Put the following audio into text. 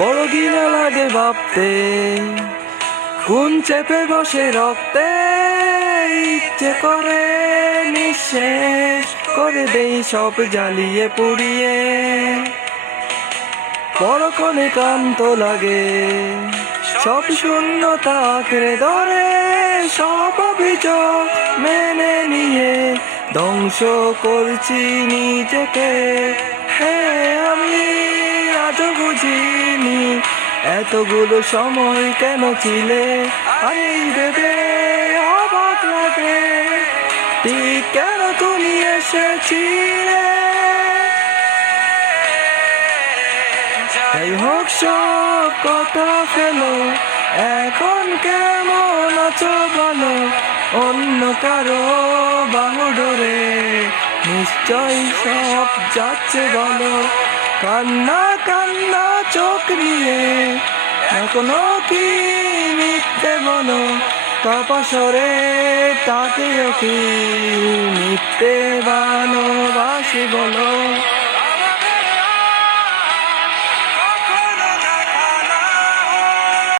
বড় ঘৃণা লাগে ভাবতে, খুন চেপে বসে রক্তে, ইচ্ছে করে নিঃশেষ করে দেই সব জ্বালিয়ে পুড়িয়ে। পরক্ষণে ক্লান্ত লাগে, সব শূন্যতা আঁকড়ে ধরে, সব অভিযোগ মেনে নিয়ে ধ্বংস করছি নিজেকে। হ্যাঁ, আমি আজও বুঝিনি এতগুলো সময় কেন ছিলে। আমি ভেবে অবাক লাগে, ঠিক কেন তুমি এসেছিলে। যাই হোক সব কথা ফেলো, এখন কেমন আছো বলো। অন্য কারো বাহু ধরে নিশ্চয় সব যাচ্ছে বলো। কান্না কান্না চোখ নিয়ে এখনো কি মিথ্যে বলো। কাপাসরে তাকেও কি মিথ্যে ভালোবাসি বলো।